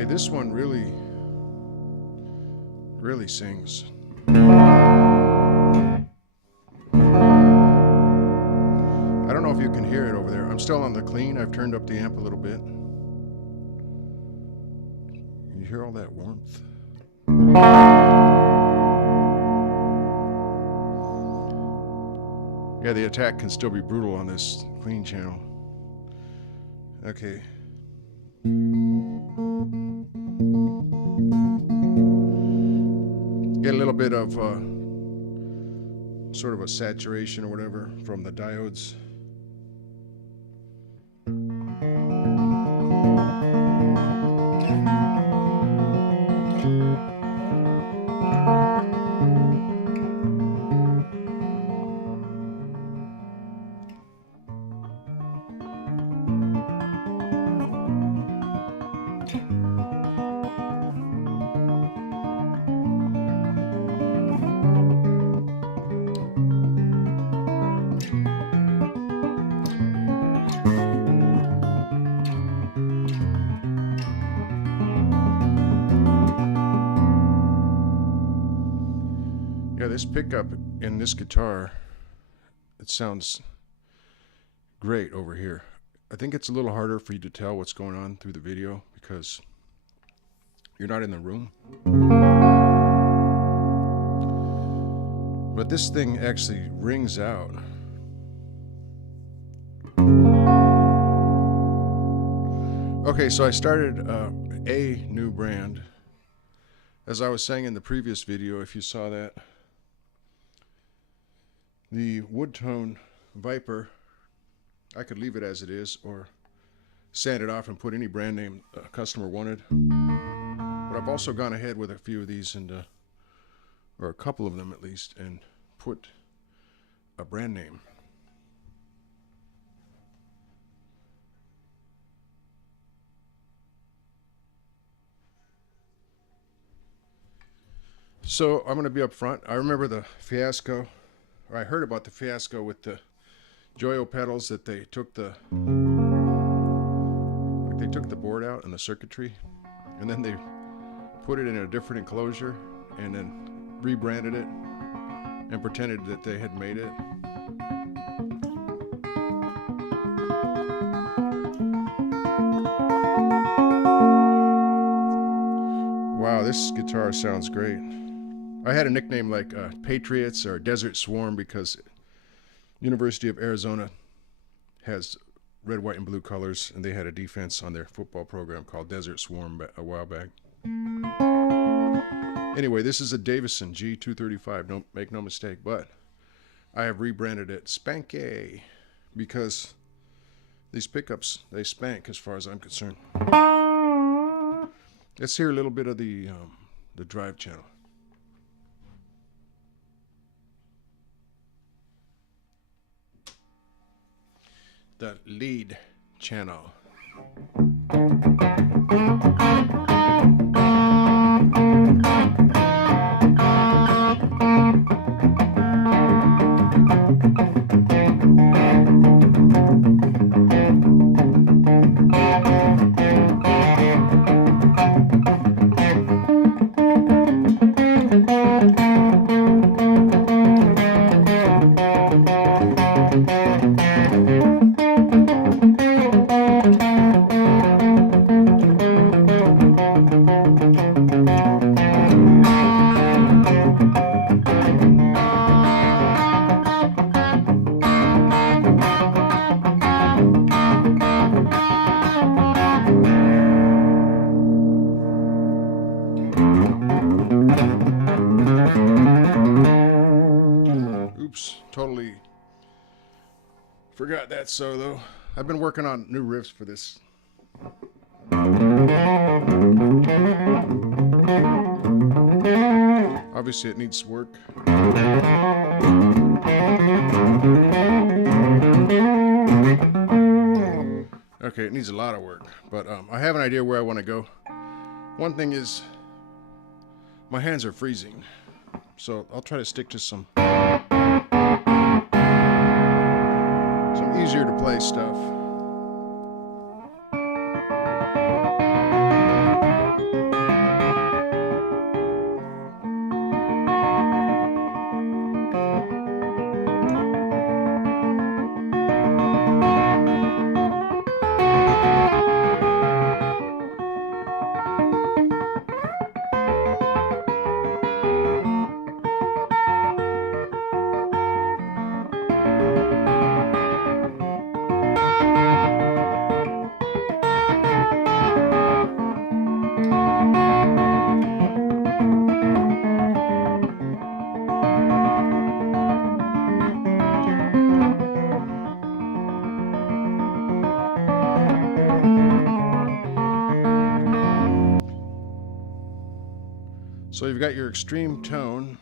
Okay, this one really sings. I don't know if you can hear it over there. I'm still on the clean. I've turned up the amp a little bit. You hear all that warmth? Yeah, the attack can still be brutal on this clean channel. Okay. Get a little bit of sort of a saturation or whatever from the diodes. Yeah, this pickup in this guitar, it sounds great over here. I think it's a little harder for you to tell what's going on through the video because you're not in the room. But this thing actually rings out. Okay, so I started a new brand. As I was saying in the previous video, if you saw that, the wood tone Viper, I could leave it as it is or sand it off and put any brand name a customer wanted. But I've also gone ahead with a few of these and or a couple of them at least, and put a brand name. So I'm going to be up front. I remember the fiasco, or I heard about the fiasco with the Joyo pedals that they took the board out and the circuitry, and then they put it in a different enclosure and then rebranded it and pretended that they had made it. Wow, this guitar sounds great. I had a nickname like Patriots or Desert Swarm because University of Arizona has red, white, and blue colors, and they had a defense on their football program called Desert Swarm a while back. Anyway, this is a Davison G235, don't make no mistake, but I have rebranded it Spanky because these pickups, they spank as far as I'm concerned. Let's hear a little bit of the drive channel. The lead channel. Oops, totally forgot that solo. I've been working on new riffs for this. Obviously it needs work. Okay, it needs a lot of work, but I have an idea where I want to go. One thing is, my hands are freezing, so I'll try to stick to some easier to play stuff. So you've got your extreme tone.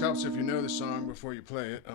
Helps if you know the song before you play it.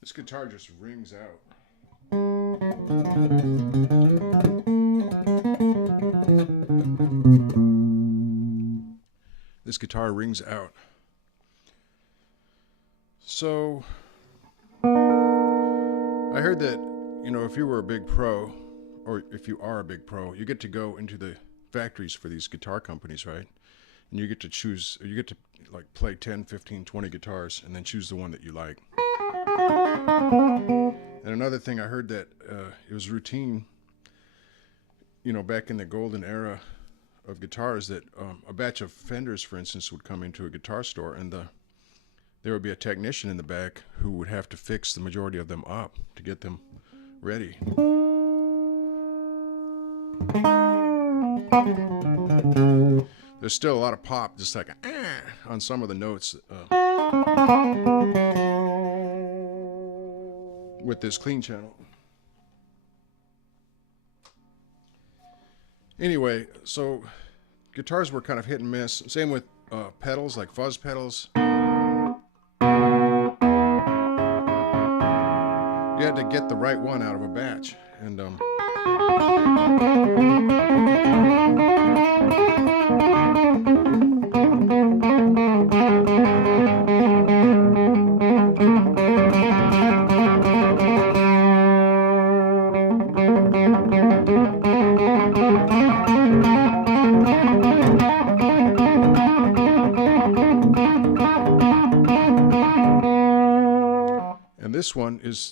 This guitar just rings out. This guitar rings out. So I heard that, you know, if you were a big pro, or if you are a big pro, you get to go into the factories for these guitar companies, right? And you get to choose, you get to like play 10, 15, 20 guitars and then choose the one that you like. And another thing, I heard that it was routine, you know, back in the golden era of guitars, that a batch of Fenders, for instance, would come into a guitar store, and there would be a technician in the back who would have to fix the majority of them up to get them ready. There's still a lot of pop, just like on some of the notes with this clean channel. Anyway, so guitars were kind of hit and miss. Same with pedals, like fuzz pedals. You had to get the right one out of a batch. And this one is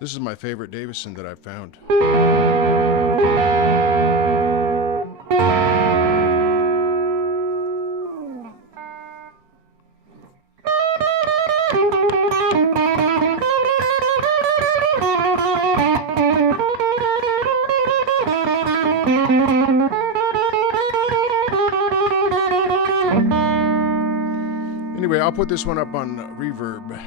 This is my favorite Davison that I've found. Anyway, I'll put this one up on reverb.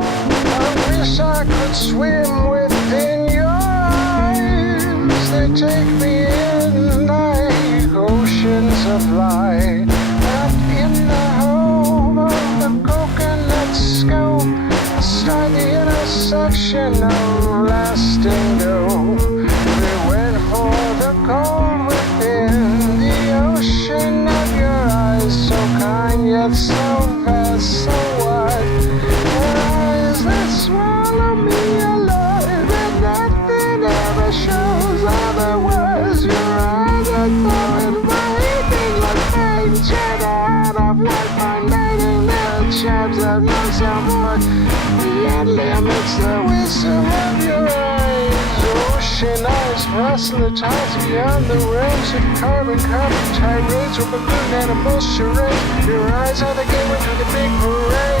I wish I could swim within your eyes. They take me in like oceans of light. Up in the home of the coconut scope, I start the intersection of lasting dough. We went for the gold within the ocean of your eyes, so kind yet so vast, so wide. Your eyes that swallow me alive, and nothing ever shows otherwise. Your eyes are throwing my like pain, shed out of white minding little chaps of no sound. Gently amidst the wisdom of your eyes, ocean eyes crossing the tides beyond the range of carbon tirades with balloon animal charades. Your eyes are the gateway to the big parade.